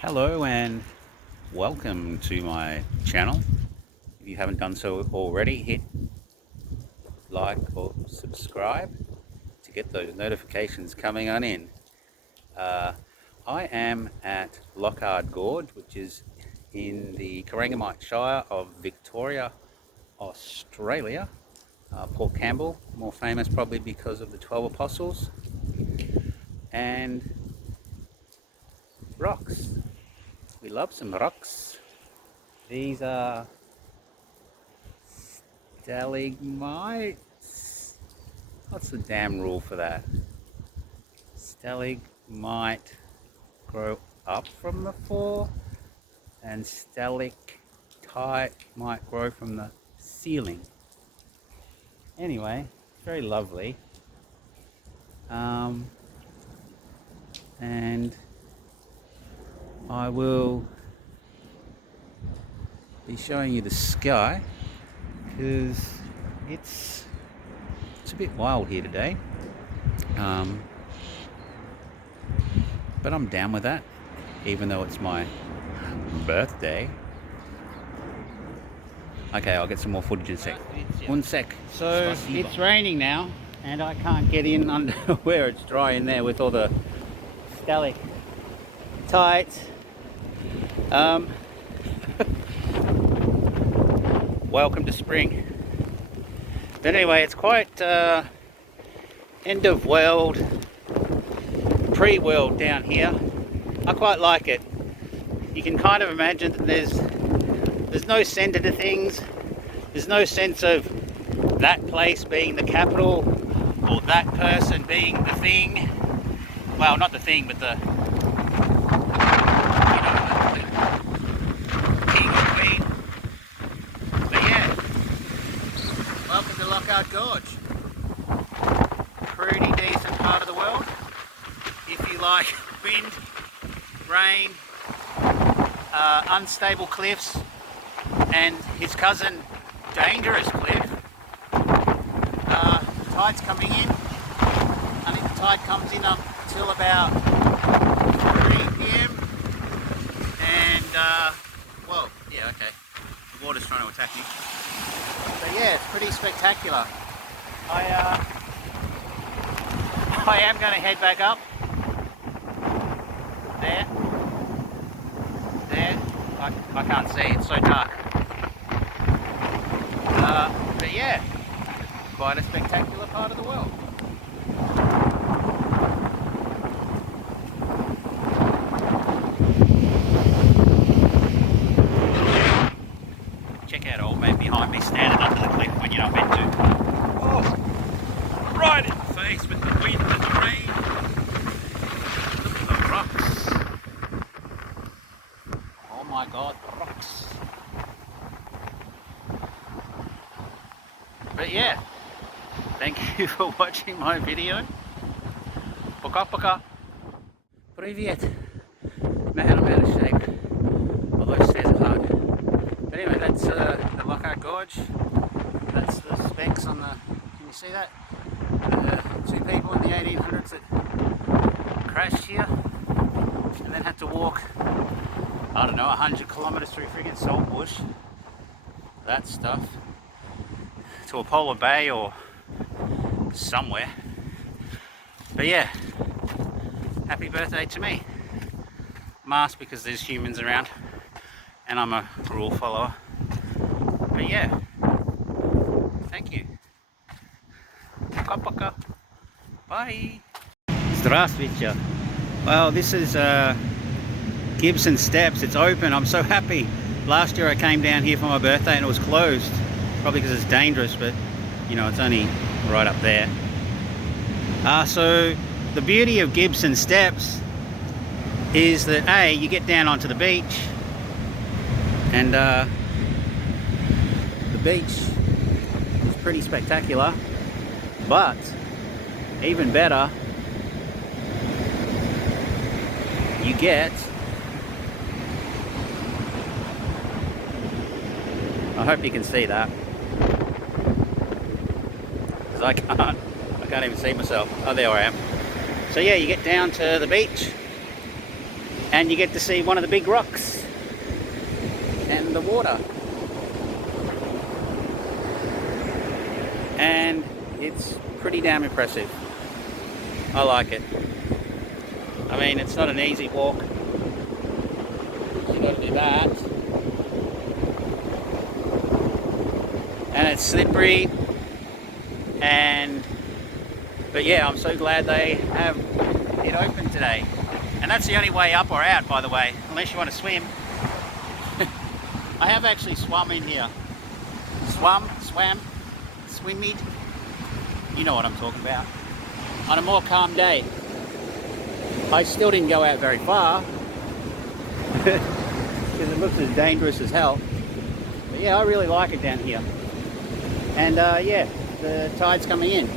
Hello and welcome to my channel. If you haven't done so already, hit like or subscribe to get those notifications coming on in. Uh, I am at Loch Ard Gorge, which is in the Corangamite Shire of Victoria, Australia. Port Campbell, more famous probably because of the 12 Apostles, and rocks. We love some rocks. These are stalagmites. What's the damn rule for that? Stalagmite grow up from the floor, and stalactite might grow from the ceiling. Anyway, very lovely. And I will be showing you the sky because it's a bit wild here today. But I'm down with that, even though it's my birthday. Okay, I'll get some more footage in a sec. One sec. So it's raining now, and I can't get in under where it's dry in there with all the stalactites. Welcome to spring. But anyway, it's quite end of world, pre-world down here. I quite like it. You can kind of imagine that there's no center to things. There's no sense of that place being the capital or that person being the thing. Well, not the thing, but the king or queen. But yeah, welcome to Loch Ard Gorge. Pretty decent part of the world. If you like wind, rain, unstable cliffs, and his cousin dangerous cliff. The tide's coming in. I think the tide comes in up till about 3 p.m. and well, yeah, okay, the water's trying to attack me. So yeah, it's pretty spectacular. I am going to head back up there. I can't see, it's so dark. But yeah, quite a spectacular part of the world. Check out old man behind me standing under the cliff when you're not meant to. Oh, right in the face with the wind and the rain. Look at the rocks. Oh my god, the rocks. But yeah, thank you for watching my video. Пока-пока. Привет. Man, I'm out of shape. All those stairs are hard. But anyway, that's the Loch Ard Gorge. That's the specs on the, can you see that? Two people in the 1800s that crashed here and then had to walk, I don't know, 100 kilometers through friggin' salt bush. That stuff. To a polar bay or somewhere. But yeah, happy birthday to me. Mask because there's humans around and I'm a rule follower. But yeah, thank you. Пока-пока. Bye. Здравствуйте. Well, this is Gibson Steps. It's open. I'm so happy. Last year I came down here for my birthday and it was closed. Probably because it's dangerous, but you know, it's only right up there. So the beauty of Gibson Steps is that A, you get down onto the beach, and the beach is pretty spectacular, but even better, you get, I hope you can see that, because I can't even see myself. Oh, there I am. So yeah, you get down to the beach And you get to see one of the big rocks and the water. And it's pretty damn impressive. I like it. I mean, it's not an easy walk. You got to do that. And it's slippery. But yeah, I'm so glad they have it open today. And that's the only way up or out, by the way, unless you want to swim. I have actually swum in here. Swimmied. You know what I'm talking about. On a more calm day. I still didn't go out very far because it looks as dangerous as hell. But yeah, I really like it down here. And yeah, the tide's coming in.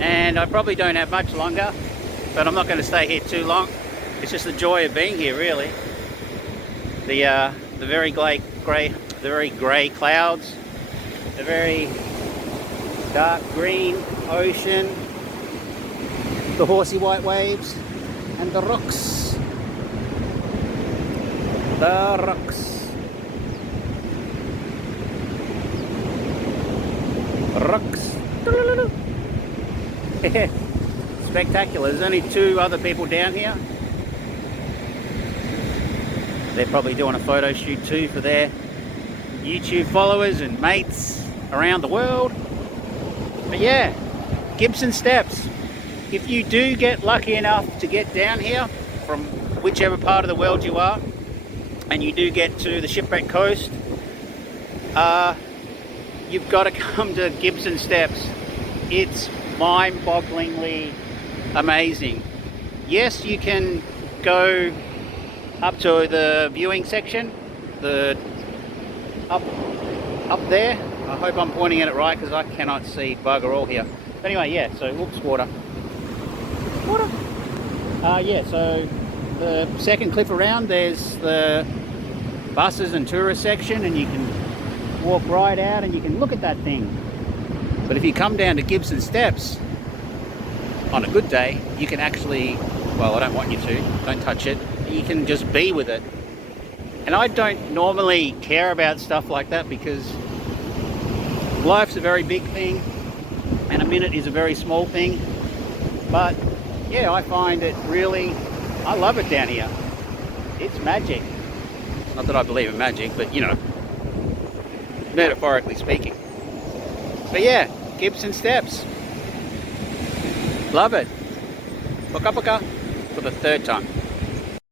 And I probably don't have much longer, but I'm not going to stay here too long. It's just the joy of being here, really. The very grey clouds, the very dark green ocean, the horsey white waves, and the rocks. The rocks. Rocks. Spectacular. There's only 2 other people down here. They're probably doing a photo shoot too for their YouTube followers and mates around the world. But yeah, Gibson Steps. If you do get lucky enough to get down here from whichever part of the world you are, and you do get to the Shipwreck Coast, you've got to come to Gibson Steps. It's mind-bogglingly amazing. Yes, you can go up to the viewing section, up there. I hope I'm pointing at it right because I cannot see bugger all here. But anyway, yeah, so oops, water. Yeah, so the second cliff around, there's the buses and tourist section, and you can walk right out and you can look at that thing. But if you come down to Gibson Steps on a good day, you can actually, well, I don't want you to, don't touch it, you can just be with it. And I don't normally care about stuff like that because life's a very big thing and a minute is a very small thing. But yeah, I find it really, I love it down here. It's magic. Not that I believe in magic, but you know, metaphorically speaking. But yeah, Gibson Steps. Love it. Poka poka for the 3rd time.